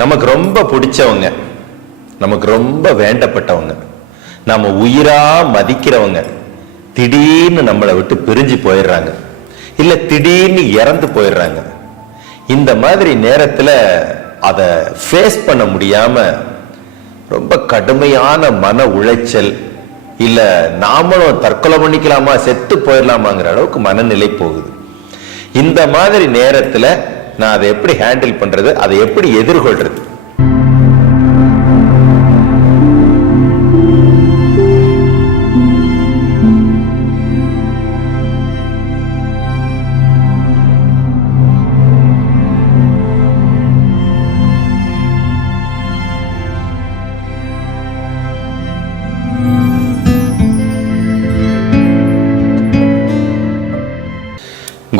நமக்கு ரொம்ப பிடிச்சவங்க, நமக்கு ரொம்ப வேண்டப்பட்டவங்க, நம்ம உயிரா மதிக்கிறவங்க திடீர்னு நம்மளை விட்டு பிரிஞ்சு போயிடுறாங்க, இல்ல திடீர்னு இறந்து போயிடுறாங்க. இந்த மாதிரி நேரத்துல அதை ஃபேஸ் பண்ண முடியாம ரொம்ப கடுமையான மன உளைச்சல், இல்ல நாமளும் தற்கொலை பண்ணிக்கலாமா, செத்து போயிடலாமாங்கிற அளவுக்கு மனநிலை போகுது. இந்த மாதிரி நேரத்துல நான் அதை எப்படி ஹேண்டில் பண்றது, அதை எப்படி எதிர்கொள்றது?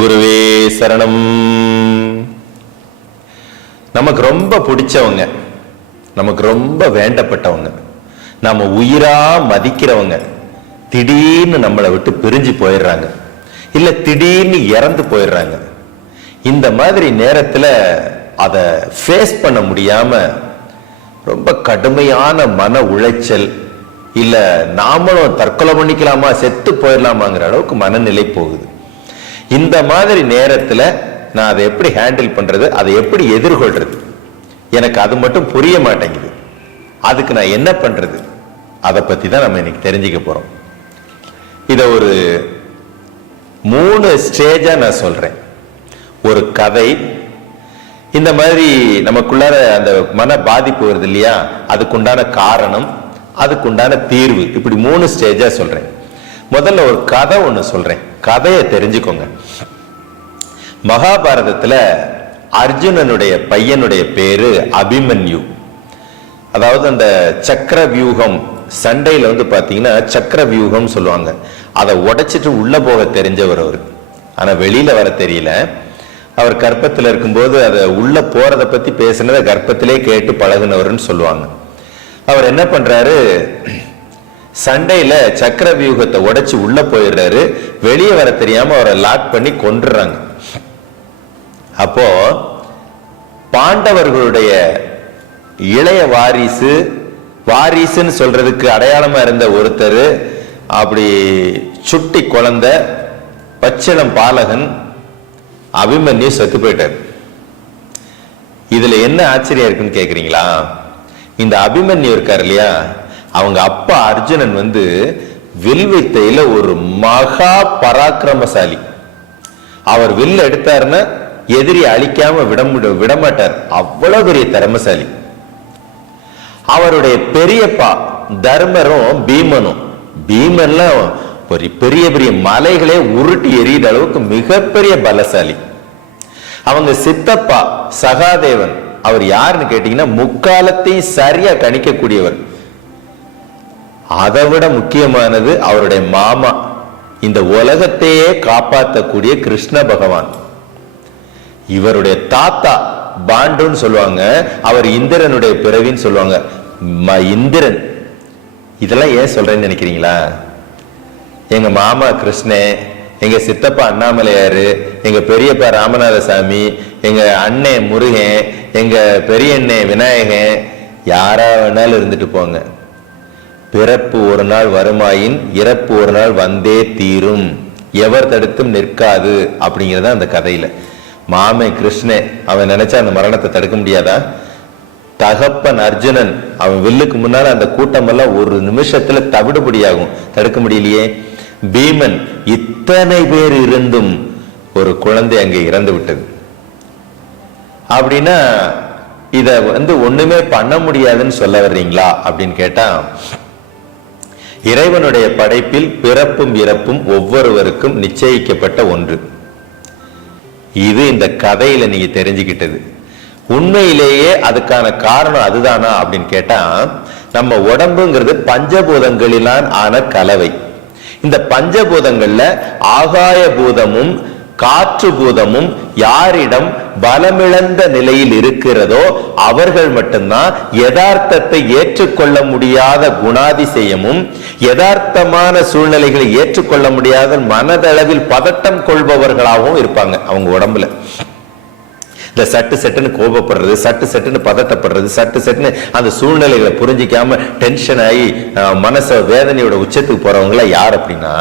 குருவே சரணம். நமக்கு ரொம்ப பிடிச்சவங்க, நமக்கு ரொம்ப வேண்டப்பட்டவங்க, நம்ம உயிரா மதிக்கிறவங்க திடீர்னு நம்மளை விட்டு பிரிஞ்சு போயிடுறாங்க, இல்ல திடீர்னு இறந்து போயிடுறாங்க. இந்த மாதிரி நேரத்துல அதை ஃபேஸ் பண்ண முடியாம ரொம்ப கடுமையான மன உளைச்சல், இல்ல நாமளும் தற்கொலை பண்ணிக்கலாமா, செத்து போயிடலாமாங்கிற அளவுக்கு மனநிலை போகுது. இந்த மாதிரி நேரத்துல நான் அதை எப்படி ஹேண்டில் பண்றது, அதை எப்படி எதிர்கொள்றது? எனக்கு அது மட்டும் புரிய மாட்டேங்குது. அதுக்கு நான் என்ன பண்றது, அதை பத்தி தான் நம்ம இன்னைக்கு தெரிஞ்சுக்க போறோம். இத ஒரு 3 ஸ்டேஜா நான் சொல்றேன். ஒரு கதை, இந்த மாதிரி நமக்குள்ளார அந்த மன பாதிப்பு வருது இல்லையா, அதுக்குண்டான காரணம், அதுக்குண்டான தீர்வு, இப்படி 3 ஸ்டேஜா சொல்றேன். முதல்ல ஒரு கதை ஒண்ணு சொல்றேன், கதையை தெரிஞ்சுக்கோங்க. மகாபாரதத்துல அர்ஜுனனுடைய பையனுடைய பேரு அபிமன்யு. அதாவது அந்த சக்கர வியூகம் சண்டையில பாத்தீங்கன்னா சக்கர வியூகம் சொல்லுவாங்க, அதை உடைச்சிட்டு உள்ள போக தெரிஞ்சவர் அவரு. ஆனா வெளியில வர தெரியல. அவர் கர்ப்பத்துல இருக்கும்போது அதை உள்ள போறதை பத்தி பேசினதை கர்ப்பத்திலே கேட்டு பழகுனவர்னு சொல்லுவாங்க. அவர் என்ன பண்றாரு, சண்டையில சக்கர வியூகத்தை உடைச்சு உள்ள போயிடுறாரு. வெளியே வர தெரியாம அவரை லாக் பண்ணி கொன்றுறாங்க. அப்போ பாண்டவர்களுடைய இளைய வாரிசுன்னு சொல்றதுக்கு அடையாளமா இருந்த ஒருத்தர், அப்படி சுட்டி குழந்தை பச்சிளம் பாலகன் அபிமன்யு செத்து போயிட்டார். இதுல என்ன ஆச்சரியம் இருக்குன்னு கேக்குறீங்களா? இந்த அபிமன்யு இருக்கார் இல்லையா, அவங்க அப்பா அர்ஜுனன் வில்வித்தையில ஒரு மகா பராக்கிரமசாலி. அவர் வில் எடுத்தாருன்னா எதிரி அழிக்காம விடமாட்டார், அவ்வளவு பெரிய திறமசாலி. அவருடைய பெரியப்பா தர்மரும் பீமன்லாம் ஒரு பெரிய பெரிய மலைகளே உருட்டி எறிகிற அளவுக்கு மிகப்பெரிய பலசாலி. அவங்க சித்தப்பா சகாதேவன், அவர் யாருன்னு கேட்டீங்கன்னா முக்காலத்தையும் சரியா கணிக்கக்கூடியவர். அதை விட முக்கியமானது அவருடைய மாமா, இந்த உலகத்தையே காப்பாற்றக்கூடிய கிருஷ்ண பகவான். இவருடைய தாத்தா பாண்டுன்னு சொல்லுவாங்க, அவர் இந்திரனுடைய பிறவின்னு சொல்லுவாங்க. இந்திரன். இதெல்லாம் ஏன் சொல்றேன்னு நினைக்கிறீங்களா? எங்க மாமா கிருஷ்ணன், எங்க சித்தப்பா அண்ணாமலையாரு, எங்க பெரியப்பா ராமநாதசாமி, எங்க அண்ணன் முருகன், எங்க பெரிய அண்ணன் விநாயகன், யாரா வேணாலும் இருந்துட்டு போங்க, பிறப்பு ஒரு நாள் வருமாயின் இறப்பு ஒரு நாள் வந்தே தீரும், எவர் தடுத்தும் நிற்காது அப்படிங்கிறதா அந்த கதையில. மாமன் கிருஷ்ணன், அவன் நினைச்சா அந்த மரணத்தை தடுக்க முடியாதா? தகப்பன் அர்ஜுனன், அவன் வில்லுக்கு முன்னால அந்த கூட்டம் எல்லாம் ஒரு நிமிஷத்துல தவிடுபடியாகும், தடுக்க முடியலையே. பீமன், இத்தனை பேர் இருந்தும் ஒரு குழந்தை அங்கே இறந்து விட்டது. அப்படின்னா இத ஒண்ணுமே பண்ண முடியாதுன்னு சொல்ல வர்றீங்களா அப்படின்னு கேட்டா, இறைவனுடைய படைப்பில் பிறப்பும் இறப்பும் ஒவ்வொருவருக்கும் நிச்சயிக்கப்பட்ட ஒன்று. இது இந்த கதையில நீங்க தெரிஞ்சுக்கிட்டது. உண்மையிலேயே அதுக்கான காரணம் அதுதானா அப்படின்னு கேட்டா, நம்ம உடம்புங்கிறது பஞ்சபூதங்களிலான் ஆன கலவை. இந்த பஞ்சபூதங்கள்ல ஆகாய பூதமும் காற்று பூதமும் யாரிடம் பலமிழந்த நிலையில் இருக்கிறதோ அவர்கள் மட்டும்தான் யதார்த்தத்தை ஏற்றுக்கொள்ள முடியாத குணாதிசயமும், யதார்த்தமான சூழ்நிலைகளை ஏற்றுக்கொள்ள முடியாத மனதளவில் பதட்டம் கொள்பவர்களாகவும் இருப்பாங்க அவங்க உடம்புல. இந்த சட்டு சட்டுன்னு கோபப்படுறது, சட்டு சட்டுன்னு பதட்டப்படுறது, சட்டு சட்டுன்னு அந்த சூழ்நிலைகளை புரிஞ்சிக்காம டென்ஷன் ஆகி மனச வேதனையோட உச்சத்துக்கு போறவங்கள யார் அப்படின்னா,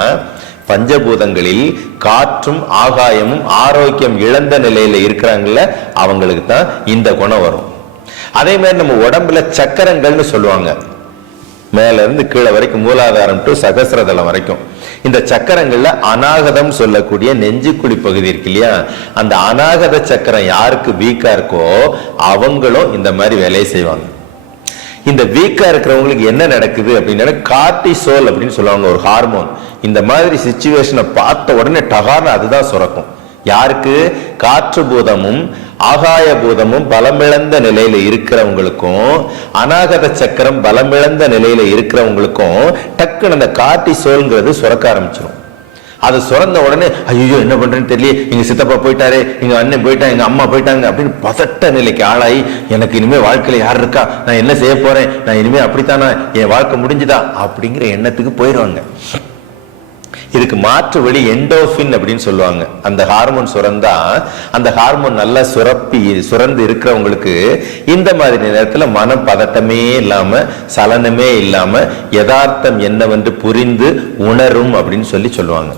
பஞ்சபூதங்களில் காற்றும் ஆகாயமும் ஆரோக்கியம் இழந்த நிலையில இருக்கிறாங்கல்ல, அவங்களுக்கு தான் இந்த குணம் வரும். அதே மாதிரி நம்ம உடம்புல சக்கரங்கள்னு சொல்லுவாங்க, மேல இருந்து கீழே வரைக்கும், மூலாதாரம் டு சகசிரதளம் வரைக்கும். இந்த சக்கரங்கள்ல அநாகதம் சொல்லக்கூடிய நெஞ்சுக்குழி பகுதி இருக்கு இல்லையா, அந்த அநாகத சக்கரம் யாருக்கு வீக்கா இருக்கோ அவங்களும் இந்த மாதிரி வேலையை செய்வாங்க. இந்த வீக்கா இருக்கிறவங்களுக்கு என்ன நடக்குது அப்படின்னா, கார்டிசோல் அப்படின்னு சொல்லுவாங்க, ஒரு ஹார்மோன். இந்த மாதிரி சிச்சுவேஷனை பார்த்த உடனே டகார்னு அதுதான் சுரக்கும். யாருக்கு? காற்று பூதமும் ஆகாய பூதமும் பலமிழந்த நிலையில இருக்கிறவங்களுக்கும், அநாகத சக்கரம் பலமிழந்த நிலையில இருக்கிறவங்களுக்கும் டக்குன்னு அந்த கார்டிசோல்ங்கிறது சுரக்க ஆரம்பிச்சிடும். அது சுரந்த உடனே ஐயோ என்ன பண்றேன்னு தெரியல, எங்க சித்தப்பா போயிட்டாரு, எங்க அண்ணன் போயிட்டாங்க, எங்க அம்மா போயிட்டாங்க அப்படின்னு பதட்ட நிலைக்கு ஆளாயி, எனக்கு இனிமே வாழ்க்கையில யார் இருக்கா, நான் என்ன செய்ய போறேன், நான் இனிமே அப்படித்தானா, என் வாழ்க்கை முடிஞ்சுதா அப்படிங்கிற எண்ணத்துக்கு போயிடுவாங்க. இதுக்கு மாற்று வழி எண்டோஃபின் அப்படின்னு சொல்லுவாங்க. அந்த ஹார்மோன் சுரந்தா, அந்த ஹார்மோன் நல்லா சுரந்து இருக்கிறவங்களுக்கு இந்த மாதிரி நேரத்துல மனம் பதட்டமே இல்லாம, சலனமே இல்லாம, யதார்த்தம் என்னவென்று புரிந்து உணரும் அப்படின்னு சொல்லுவாங்க.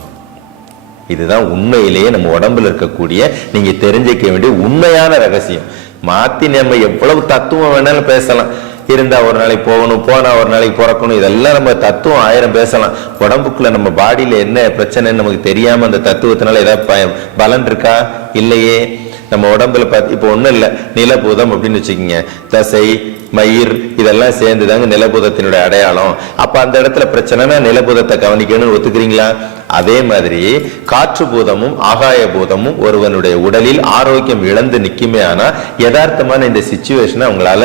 இதுதான் உண்மையிலேயே நம்ம உடம்புல இருக்கக்கூடிய நீங்க தெரிஞ்சிக்க வேண்டிய உண்மையான ரகசியம். மாத்தி நம்ம எவ்வளவு தத்துவம் வேணாலும் பேசலாம், இருந்தா ஒரு நாளைக்கு போகணும், போனா ஒரு நாளைக்கு பிறக்கணும், இதெல்லாம் நம்ம தத்துவம் 1000 பேசலாம். உடம்புக்குள்ள நம்ம பாடியில என்ன பிரச்சனைன்னு நமக்கு தெரியாம அந்த தத்துவத்தினால ஏதாவது பலன் இருக்கா? இல்லையே. நம்ம உடம்புல இப்ப ஒண்ணும் இல்லை, நிலபூதம் அப்படின்னு வச்சுக்கோங்க, தசை மயிர் இதெல்லாம் சேர்ந்துதாங்க நிலபூதத்தினுடைய அடையாளம். அப்ப அந்த இடத்துல பிரச்சனைனா நிலபூதத்தை கவனிக்கணும்னு ஒத்துக்கிறீங்களா? அதே மாதிரி காற்று பூதமும் ஆகாய பூதமும் ஒருவனுடைய உடலில் ஆரோக்கியம் இழந்து நிக்குமே, ஆனா யதார்த்தமான இந்த சிச்சுவேஷனை அவங்களால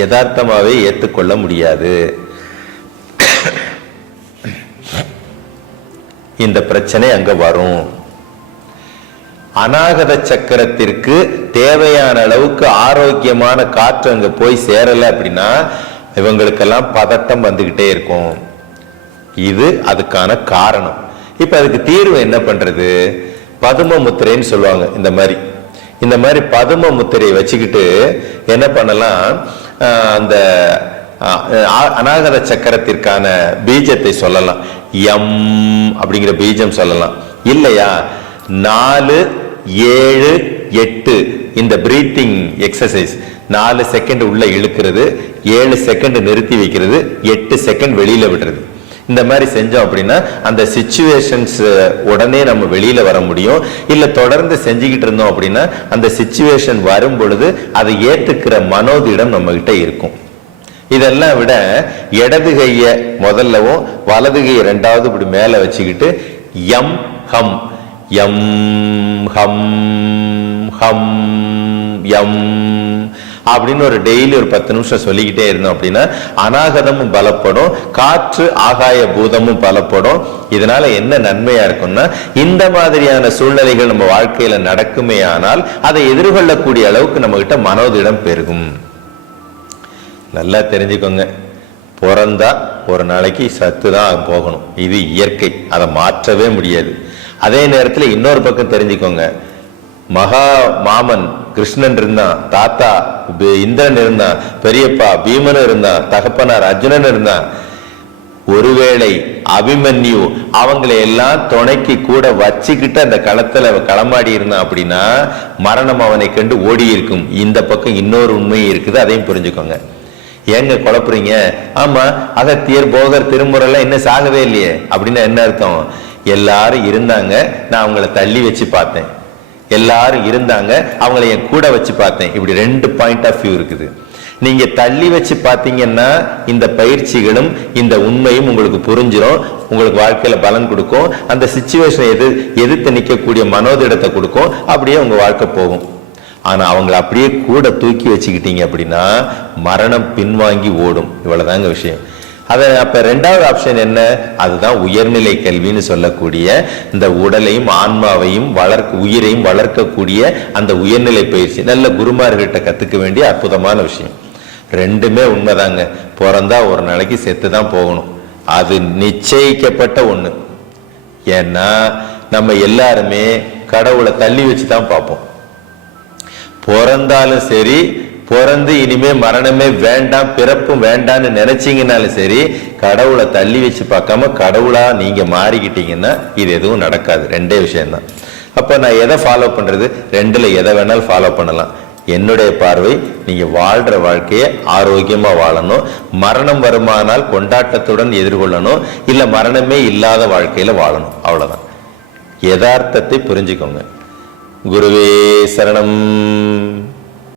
யதார்த்தமாவே ஏற்றுக்கொள்ள முடியாது. இந்த பிரச்சனை அங்க வரும். அநாகத சக்கரத்திற்கு தேவையான அளவுக்கு ஆரோக்கியமான காற்று அங்க போய் சேரல அப்படின்னா இவங்களுக்கெல்லாம் பதட்டம் வந்துகிட்டே இருக்கும். இது அதுக்கான காரணம். இப்ப அதுக்கு தீர்வு என்ன பண்றது? பதும முத்திரைன்னு சொல்லுவாங்க. இந்த மாதிரி பதும முத்திரையை வச்சுக்கிட்டு என்ன பண்ணலாம், அந்த அநாகத சக்கரத்திற்கான பீஜத்தை சொல்லலாம். எம் அப்படிங்கிற பீஜம் சொல்லலாம். இல்லையா 4, 7, 8 இந்த பிரீத்திங் எக்ஸசைஸ், 4 செகண்ட் உள்ள இழுக்கிறது, 7 செகண்ட் நிறுத்தி வைக்கிறது, 8 செகண்ட் வெளியில விடுறது. இந்த மாதிரி செஞ்சோம் அப்படின்னா அந்த சிச்சுவேஷன்ஸ் உடனே நம்ம வெளியில வர முடியும். இல்ல தொடர்ந்து செஞ்சுக்கிட்டு இருந்தோம் அப்படின்னா அந்த சிச்சுவேஷன் வரும் பொழுது அதை ஏத்துக்கிற மனோதிடம் நம்ம கிட்ட இருக்கும். இதெல்லாம் விட இடது கைய முதல்லவும் வலது கையை 2வது இப்படி மேல வச்சுக்கிட்டு எம் ஹம் எம் ஹம் ஹம் எம் அப்படின்னு ஒரு டெய்லி ஒரு 10 நிமிஷம் சொல்லிக்கிட்டே இருந்தோம் அப்படின்னா அநாகதமும் பலப்படும், காற்று ஆகாய பூதமும் பலப்படும். இதனால என்ன நன்மையா இருக்கும்னா, இந்த மாதிரியான சூழ்நிலைகள் நம்ம வாழ்க்கையில நடக்குமே ஆனால் அதை எதிர்கொள்ளக்கூடிய அளவுக்கு நம்ம கிட்ட மனோதிடம் பெருகும். நல்லா தெரிஞ்சுக்கோங்க, பிறந்தா ஒரு நாளைக்கு சத்து தான் போகணும், இது இயற்கை, அதை மாற்றவே முடியாது. அதே நேரத்தில் இன்னொரு பக்கம் தெரிஞ்சுக்கோங்க, மகா மாமன் கிருஷ்ணன் இருந்தான், தாத்தா இந்திரன் இருந்தான், பெரியப்பா பீமன் இருந்தான், தகப்பனார் அர்ஜுனன் இருந்தான். ஒருவேளை அபிமன்யு அவங்களை எல்லாம் துணைக்கு கூட வச்சுக்கிட்டு அந்த களத்துல களமாடி இருந்தான் அப்படின்னா மரணம் அவனை கண்டு ஓடி இருக்கும். இந்த பக்கம் இன்னொரு உண்மையும் இருக்குது, அதையும் புரிஞ்சுக்கோங்க. ஏங்க குழப்புறீங்க? ஆமா, அகத்தியர் போகர் திருமுறைலாம் இன்னும் சாகவே இல்லையே அப்படின்னா என்ன அர்த்தம்? எல்லாரும் இருந்தாங்க, நான் அவங்கள தள்ளி வச்சு பார்த்தேன். எல்லாரும் இருந்தாங்க, அவங்களை என் கூட வச்சு பார்த்தேன். இப்படி 2 பாயிண்ட் ஆஃப் வியூ இருக்குது. நீங்க தள்ளி வச்சு பார்த்தீங்கன்னா இந்த பயிற்சிகளும் இந்த உண்மையும் உங்களுக்கு புரிஞ்சிடும், உங்களுக்கு வாழ்க்கையில பலன் கொடுக்கும், அந்த சிச்சுவேஷனை எதிர்த்து நிற்கக்கூடிய மனோதிடத்தை கொடுக்கும், அப்படியே உங்க வாழ்க்கை போகும். ஆனா அவங்களை அப்படியே கூட தூக்கி வச்சுக்கிட்டீங்க அப்படின்னா மரணம் பின்வாங்கி ஓடும். இவ்வளவுதாங்க விஷயம். அப்ப 2வது ஆப்ஷன் என்ன? அதுதான் உயர்நிலை கல்வின்னு சொல்லக்கூடிய இந்த உடலையும் ஆன்மாவையும் உயிரையும் வளர்க்கக்கூடிய அந்த உயர்நிலை பயிற்சி. நல்ல குருமார்கிட்ட கத்துக்க வேண்டிய அற்புதமான விஷயம். 2மே உண்மைதாங்க. பிறந்தா ஒரு நாளைக்கு செத்துதான் போகணும், அது நிச்சயிக்கப்பட்ட ஒண்ணு. ஏன்னா நம்ம எல்லாருமே கடவுளை தள்ளி வச்சுதான் பார்ப்போம். பிறந்தாலும் சரி, பிறந்து இனிமே மரணமே வேண்டாம், பிறப்பும் வேண்டாம்னு நினைச்சீங்கன்னாலும் சரி, கடவுளை தள்ளி வச்சு பார்க்காம கடவுளா நீங்க மாறிக்கிட்டீங்கன்னா இது எதுவும் நடக்காது. ரெண்டே விஷயம்தான். அப்ப நான் எதை ஃபாலோ பண்றது? ரெண்டுல எதை வேணாலும் ஃபாலோ பண்ணலாம். என்னுடைய பார்வை, நீங்க வாழ்ற வாழ்க்கையை ஆரோக்கியமா வாழணும். மரணம் வருமானால் கொண்டாட்டத்துடன் எதிர்கொள்ளணும், இல்ல மரணமே இல்லாத வாழ்க்கையில வாழணும். அவ்வளவுதான். யதார்த்தத்தை புரிஞ்சுக்கோங்க. குருவே சரணம்.